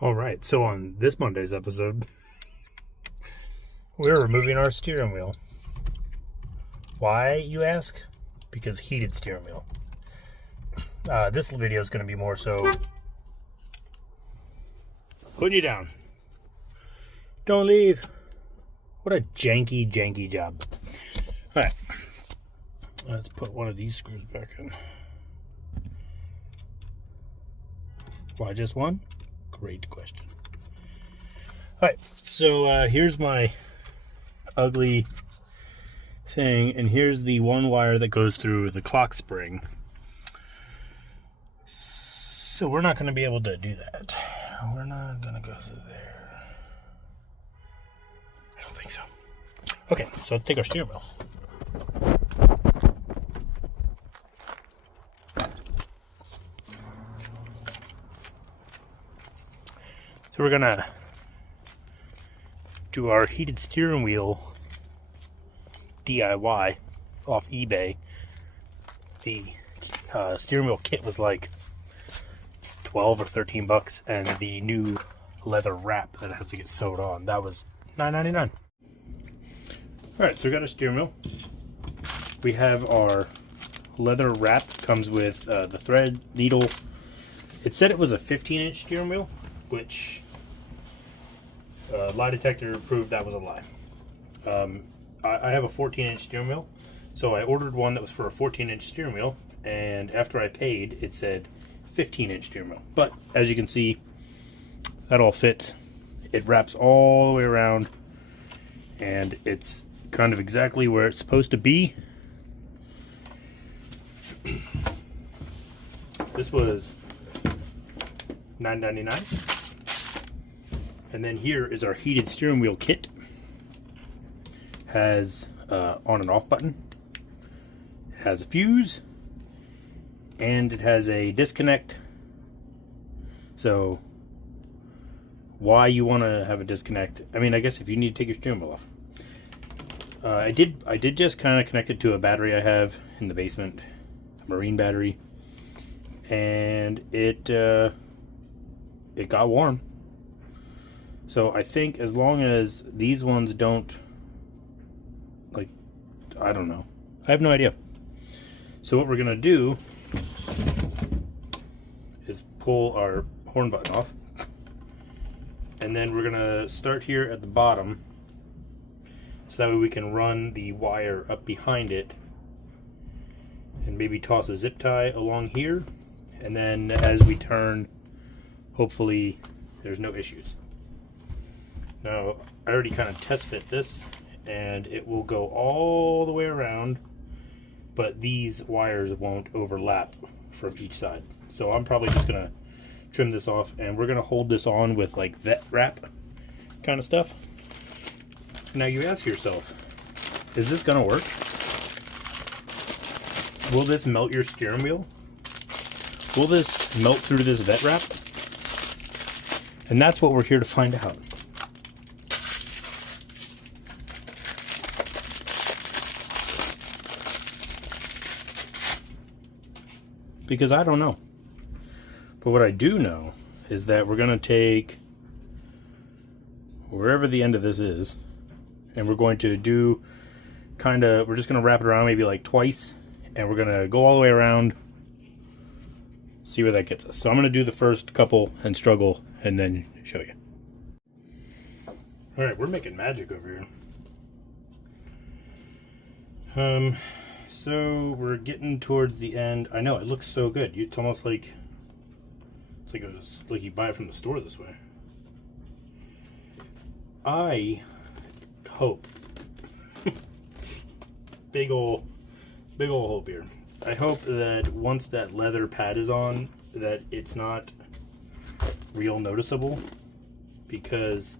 All right, so on this Monday's episode, we're removing our steering wheel. Why, you ask? Because heated steering wheel. This video is going to be more so putting you down. Don't leave. What a janky job. All right, let's put one of these screws back in. Why just one? Great question. All right, so here's my ugly thing, and here's the one wire that goes through the clock spring. So we're not going to be able to do that. We're not going to go through there. I don't think so. Okay, so let's take our steering wheel. So we're going to do our heated steering wheel DIY off eBay. The steering wheel kit was like 12 or 13 bucks, and the new leather wrap that has to get sewed on, that was $9.99. Alright, so we got our steering wheel. We have our leather wrap, comes with the thread, needle. It said it was a 15-inch steering wheel, which lie detector proved that was a lie. I have a 14-inch steering wheel, so I ordered one that was for a 14-inch steering wheel, and after I paid, it said 15-inch steering wheel. But as you can see, that all fits. It wraps all the way around, and it's kind of exactly where it's supposed to be. This was $9.99. And then here is our heated steering wheel kit. Has on and off button. It has a fuse, and it has a disconnect. So why you want to have a disconnect? I mean, I guess if you need to take your steering wheel off. I did just kind of connect it to a battery I have in the basement, a marine battery, and it got warm. So I think as long as these ones don't, like, I don't know. I have no idea. So what we're going to do is pull our horn button off. And then we're going to start here at the bottom. So that way we can run the wire up behind it. And maybe toss a zip tie along here. And then as we turn, hopefully there's no issues. Now, I already kind of test fit this, and it will go all the way around, but these wires won't overlap from each side. So I'm probably just going to trim this off, and we're going to hold this on with like vet wrap kind of stuff. Now you ask yourself, is this going to work? Will this melt your steering wheel? Will this melt through this vet wrap? And that's what we're here to find out. Because I don't know. But what I do know is that we're going to take wherever the end of this is, and we're going to do we're just going to wrap it around maybe like twice, and we're going to go all the way around, see where that gets us. So I'm going to do the first couple and struggle, and then show you. Alright, we're making magic over here. So we're getting towards the end. I know, it looks so good. It's almost like like you buy it from the store this way. I hope big ol' hope here. I hope that once that leather pad is on, that it's not real noticeable, because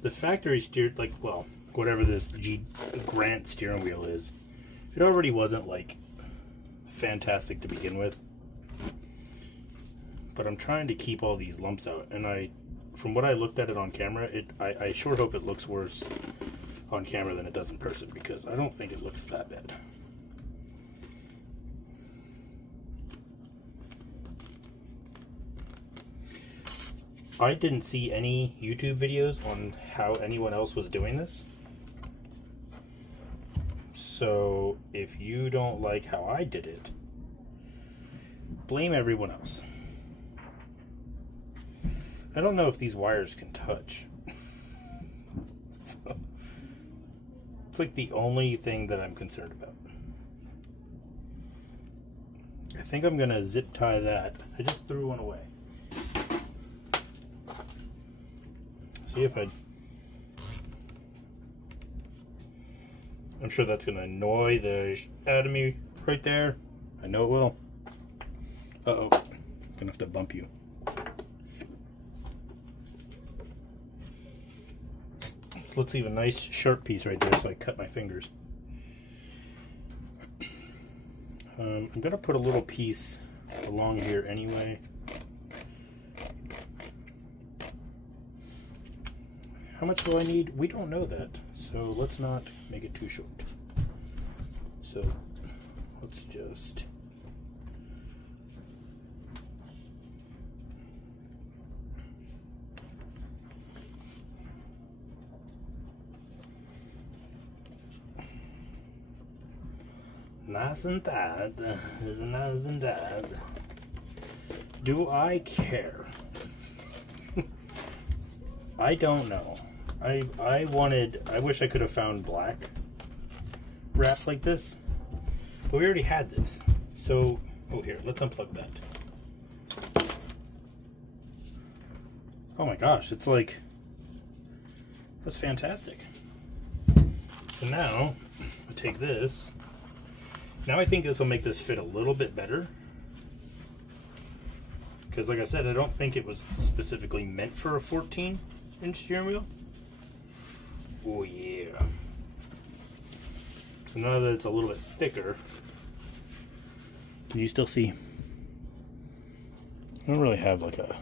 the factory steered, like, well, whatever this Grant steering wheel is, it already wasn't like fantastic to begin with, but I'm trying to keep all these lumps out, and from what I looked at it on camera, I sure hope it looks worse on camera than it does in person, because I don't think it looks that bad. I didn't see any YouTube videos on how anyone else was doing this. So if you don't like how I did it, blame everyone else. I don't know if these wires can touch. So, it's like the only thing that I'm concerned about. I think I'm gonna zip tie that. I just threw one away. See if I'm sure that's gonna annoy the out of me right there. I know it will. Uh-oh, gonna have to bump you. Let's leave a nice sharp piece right there so I cut my fingers. I'm gonna put a little piece along here anyway. How much do I need? We don't know that, so let's not make it too short. So let's just nice and tight. Nice and tight. Do I care? I don't know. I wish I could have found black wrap like this, but we already had this. So, oh here, let's unplug that. Oh my gosh, it's like, that's fantastic. So now, I take this. Now I think this will make this fit a little bit better. Because like I said, I don't think it was specifically meant for a 14-inch steering wheel. Oh yeah. So now that it's a little bit thicker, can you still see? I don't really have like a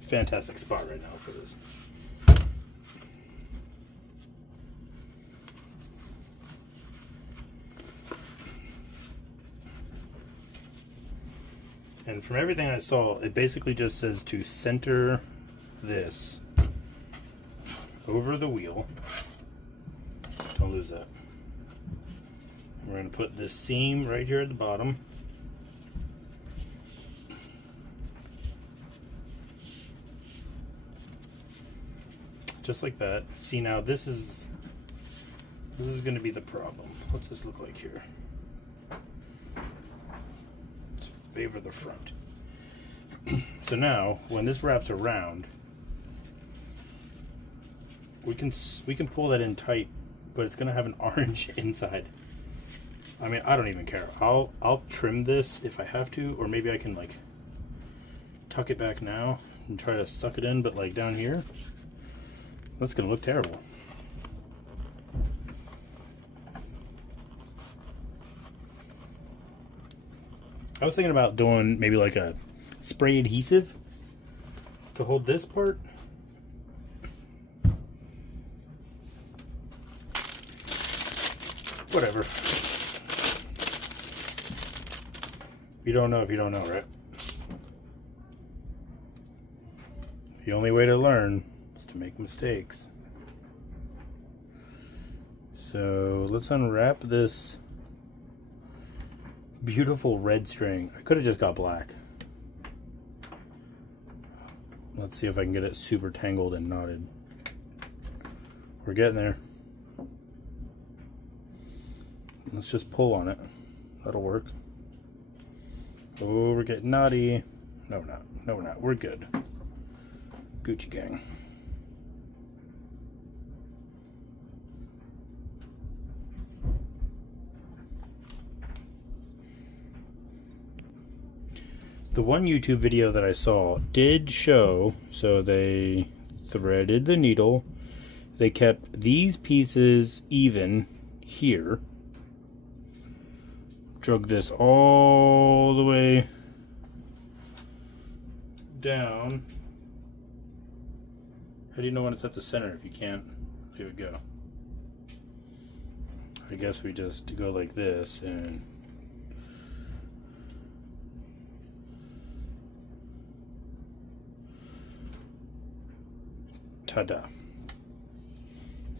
fantastic spot right now for this. And from everything I saw, it basically just says to center this over the wheel. Don't lose that. We're going to put this seam right here at the bottom. Just like that. See, now this is going to be the problem. What's this look like here? Let's favor the front. So now, when this wraps around, we can pull that in tight, but it's going to have an orange inside. I mean, I don't even care. I'll trim this if I have to, or maybe I can like tuck it back now and try to suck it in, but like down here, that's going to look terrible. I was thinking about doing maybe like a spray adhesive to hold this part. Whatever. You don't know if you don't know, right? The only way to learn is to make mistakes. So let's unwrap this beautiful red string. I could have just got black. Let's see if I can get it super tangled and knotted. We're getting there. Let's just pull on it. That'll work. Oh, we're getting naughty. No, we're not. No, we're not. We're good. Gucci gang. The one YouTube video that I saw did show, so they threaded the needle. They kept these pieces even here. Drug this all the way down. How do you know when it's at the center if you can't leave it go? I guess we just go like this and Ta-da.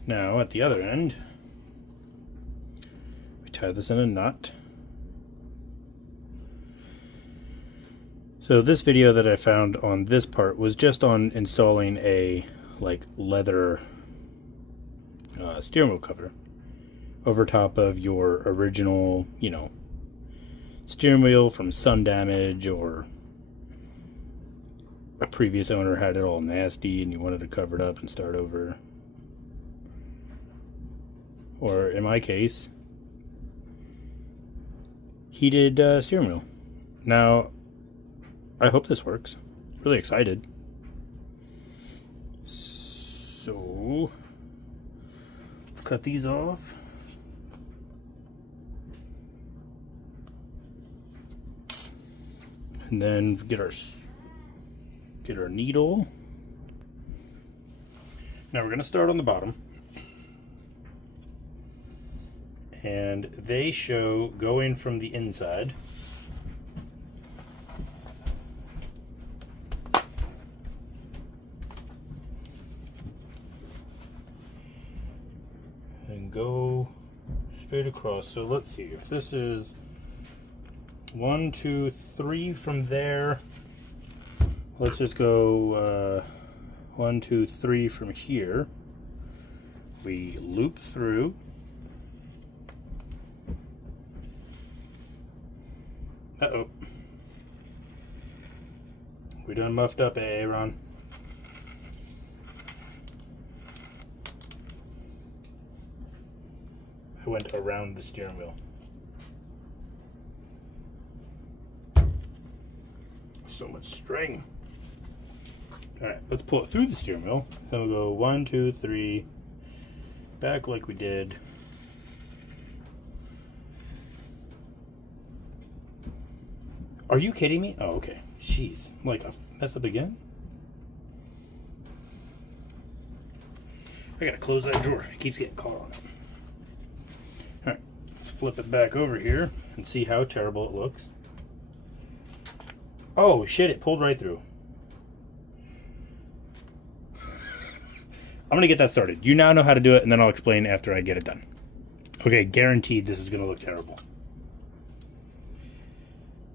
Now at the other end, we tie this in a knot. So this video that I found on this part was just on installing a like leather steering wheel cover over top of your original, you know, steering wheel from sun damage, or a previous owner had it all nasty and you wanted to cover it up and start over. Or in my case, heated steering wheel. Now, I hope this works. Really excited. So, let's cut these off. And then get our needle. Now we're going to start on the bottom. And they show going from the inside. And go straight across. So let's see if this is 1, 2, 3 from there. Let's just go 1, 2, 3 from here. We loop through. Uh-oh. We done muffed up, Aaron. I went around the steering wheel. So much string. Alright, let's pull it through the steering wheel. Then we'll go 1, 2, 3, back like we did. Are you kidding me? Oh, okay. Jeez. Like, I messed up again? I gotta close that drawer. It keeps getting caught on it. Alright, let's flip it back over here and see how terrible it looks. Oh, shit, it pulled right through. I'm gonna get that started. You now know how to do it, and then I'll explain after I get it done. Okay, guaranteed this is gonna look terrible.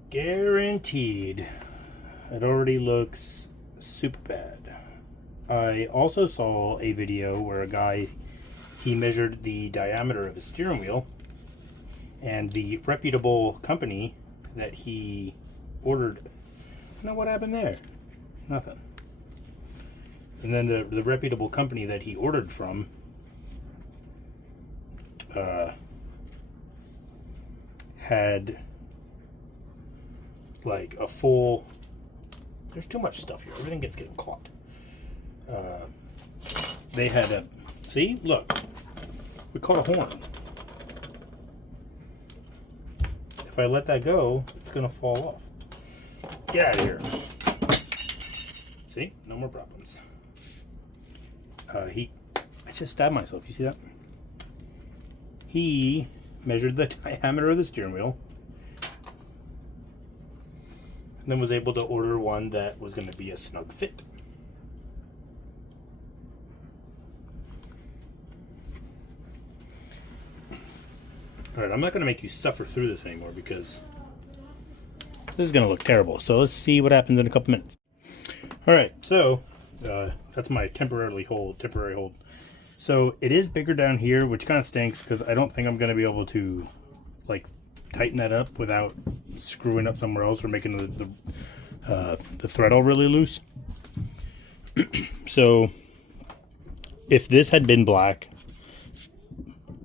Guaranteed. It already looks super bad. I also saw a video where a guy, he measured the diameter of his steering wheel, and the reputable company that he ordered, you know what happened there? Nothing. And then the reputable company that he ordered from had like a full, there's too much stuff here, everything gets getting caught. They had a, see, look, we caught a horn. If I let that go, it's gonna fall off. Get out of here. See, no more problems. I just stabbed myself, you see that? He measured the diameter of the steering wheel, and then was able to order one that was going to be a snug fit. Alright, I'm not going to make you suffer through this anymore because this is going to look terrible. So let's see what happens in a couple minutes. Alright, so that's my temporary hold. So it is bigger down here, which kind of stinks because I don't think I'm going to be able to like tighten that up without screwing up somewhere else or making the thread all really loose. So if this had been black,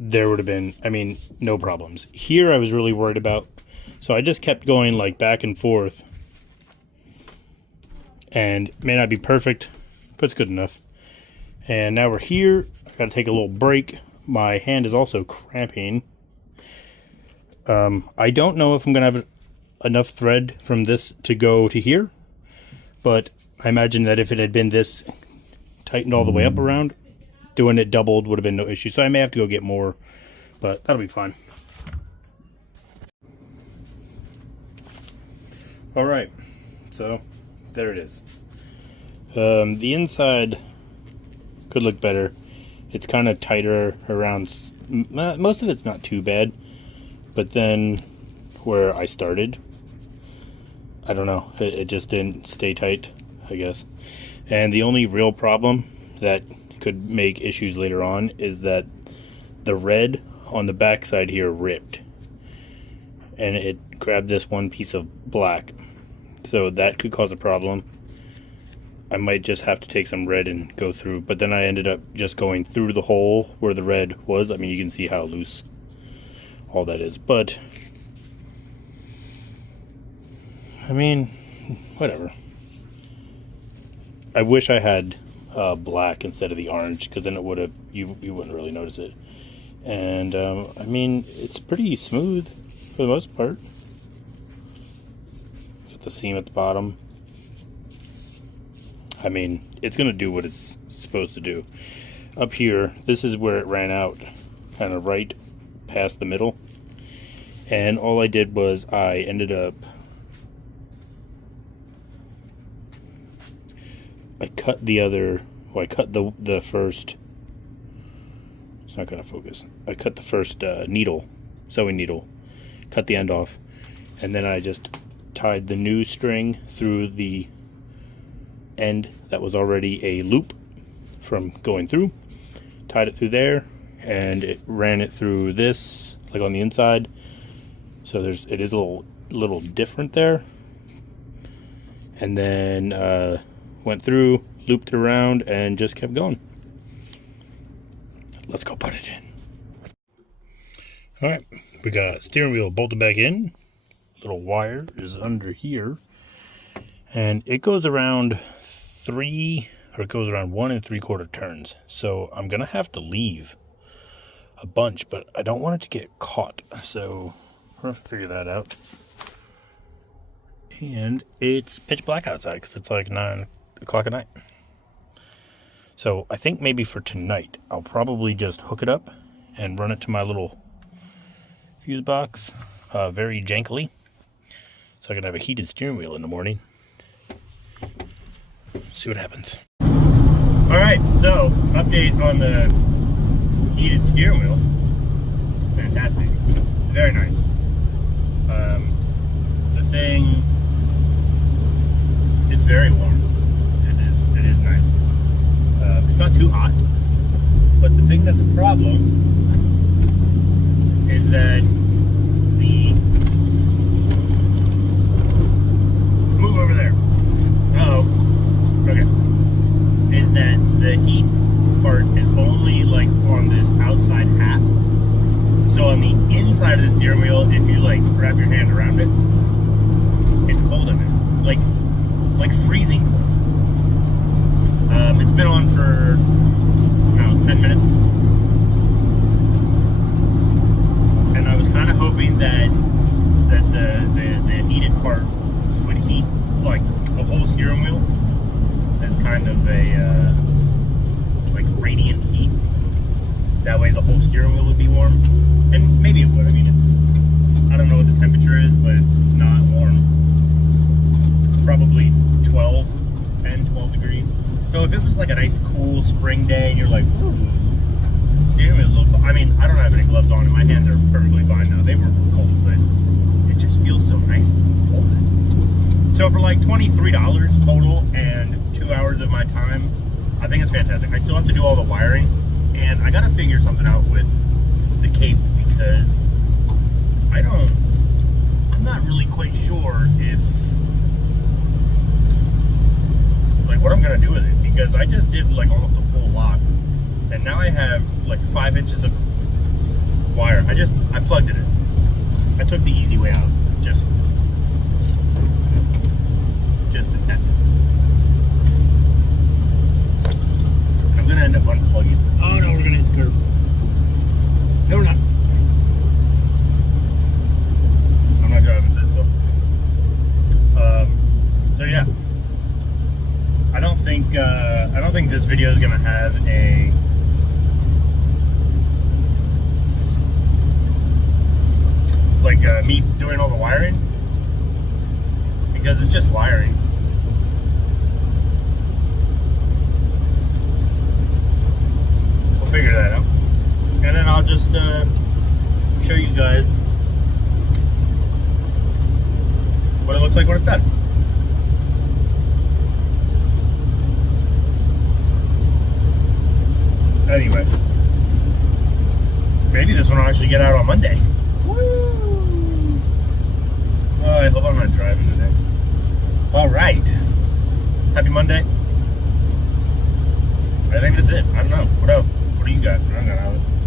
there would have been, I mean, no problems. Here I was really worried about, so I just kept going like back and forth, and it may not be perfect, but it's good enough. And now we're here. I gotta take a little break. My hand is also cramping. I don't know if I'm gonna have enough thread from this to go to here, but I imagine that if it had been this tightened all the way up around, doing it doubled would have been no issue. So I may have to go get more, but that'll be fine. All right, so there it is. The inside Could look better. It's kind of tighter around, most of it's not too bad, but then where I started, I don't know, it just didn't stay tight, I guess. And the only real problem that could make issues later on is that the red on the back side here ripped, and it grabbed this one piece of black, so that could cause a problem. I might just have to take some red and go through, but then I ended up just going through the hole where the red was. I mean, you can see how loose all that is, but I mean, whatever. I wish I had black instead of the orange, because then it would have, you wouldn't really notice it. And I mean, it's pretty smooth for the most part. Got the seam at the bottom. I mean, it's gonna do what it's supposed to do. Up here, this is where it ran out, kind of right past the middle. And all I did was I ended up, I cut the other, well, I cut the first, it's not gonna focus. I cut the first needle, sewing needle, cut the end off, and then I just tied the new string through the end that was already a loop from going through, tied it through there, and it ran it through this, like on the inside. So it is a little different there. And then went through, looped it around, and just kept going. Let's go put it in. All right, we got steering wheel bolted back in. Little wire is under here, and it goes around 1 3/4 turns. So I'm gonna have to leave a bunch, but I don't want it to get caught. So we're gonna figure that out. And it's pitch black outside because it's like 9 o'clock at night. So I think maybe for tonight, I'll probably just hook it up and run it to my little fuse box very jankily, so I can have a heated steering wheel in the morning. See what happens. All right, so update on the heated steering wheel. Fantastic. It's very nice. The thing, it's very warm. It is nice. It's not too hot, but the thing that's a problem is that the, move over there. Okay. Is that the heat part is only like on this outside half. So on the inside of the steering wheel, if you like wrap your hand around it, it's cold in there. Like freezing cold. It's been on for, 10 minutes. And I was kind of hoping that the heated part would heat like the whole steering wheel as kind of a like radiant heat. That way the whole steering wheel would be warm. And maybe it would. I mean, I don't know what the temperature is, but it's not warm. It's probably 10, 12 degrees. So if it was like a nice cool spring day and you're like, ooh, steering wheel's a little cold. I mean, I don't have any gloves on and my hands are perfectly fine now. They were cold, but it just feels so nice and cold. So for like $23 total and 2 hours of my time, I think it's fantastic. I still have to do all the wiring, and I gotta figure something out with the cable, because I'm not really quite sure if, like, what I'm gonna do with it, because I just did like almost a full lock, and now I have like 5 inches of wire. I plugged it in. I took the easy way out, just to test it. And I'm gonna end up unplugging it. Oh no, we're gonna hit the curb. No, we're not. I'm not driving it, so yeah. I don't think this video is gonna have a me doing all the wiring, because it's just wiring. just show you guys what it looks like when it's done. Anyway, maybe this one will actually get out on Monday. Woo! Oh, I hope I'm not driving today. All right. Happy Monday. I think that's it. I don't know. What else? What do you got? I don't know.